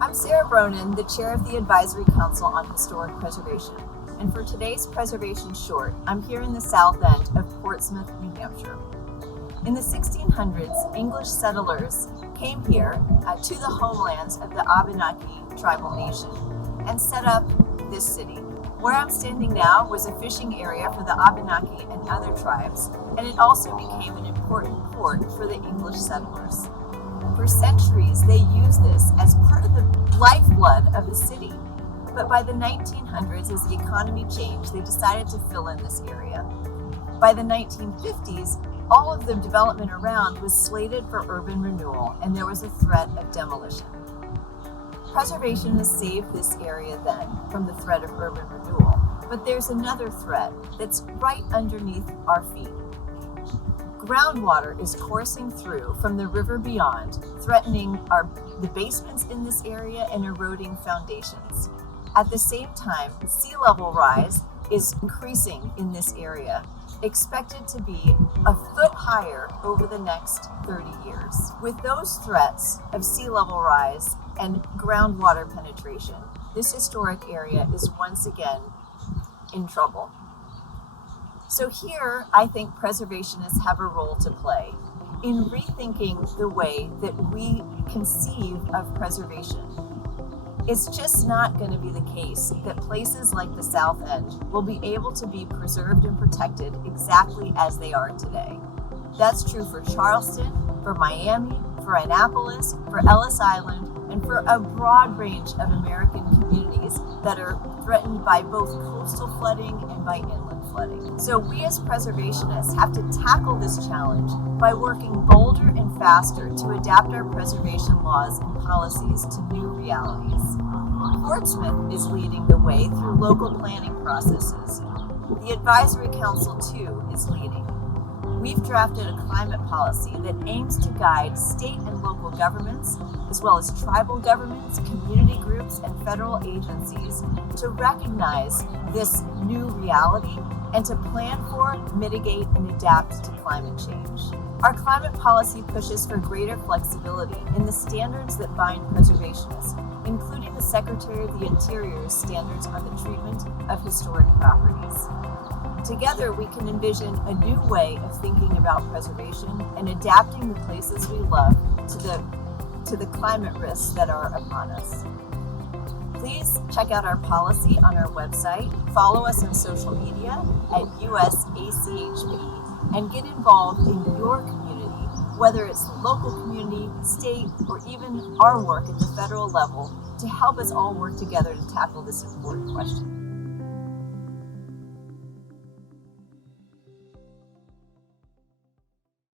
I'm Sarah Bronin, the chair of the Advisory Council on Historic Preservation, and for today's Preservation Short, I'm here in the south end of Portsmouth, New Hampshire. In the 1600s, English settlers came here to the homelands of the Abenaki tribal nation and set up this city. Where I'm standing now was a fishing area for the Abenaki and other tribes, and it also became an important port for the English settlers. For centuries, they used this as part of the lifeblood of the city. But by the 1900s, as the economy changed, they decided to fill in this area. By the 1950s, all of the development around was slated for urban renewal, and there was a threat of demolition. Preservationists saved this area then from the threat of urban renewal, but there's another threat that's right underneath our feet. Groundwater is coursing through from the river beyond, threatening the basements in this area and eroding foundations. At the same time, sea level rise is increasing in this area, expected to be a foot higher over the next 30 years. With those threats of sea level rise and groundwater penetration, this historic area is once again in trouble. So here, I think preservationists have a role to play in rethinking the way that we conceive of preservation. It's just not going to be the case that places like the South End will be able to be preserved and protected exactly as they are today. That's true for Charleston, for Miami, for Annapolis, for Ellis Island, and for a broad range of American communities that are threatened by both coastal flooding and by inland flooding. So we as preservationists have to tackle this challenge by working bolder and faster to adapt our preservation laws and policies to new realities. Portsmouth is leading the way through local planning processes. The Advisory Council, too, is leading. We've drafted a climate policy that aims to guide state and local governments, as well as tribal governments, community groups, and federal agencies to recognize this new reality and to plan for, mitigate, and adapt to climate change. Our climate policy pushes for greater flexibility in the standards that bind preservationists, including the Secretary of the Interior's standards on the treatment of historic properties. Together, we can envision a new way of thinking about preservation and adapting the places we love to the climate risks that are upon us. Please check out our policy on our website, follow us on social media at ACHP, and get involved in your community, whether it's the local community, state, or even our work at the federal level, to help us all work together to tackle this important question.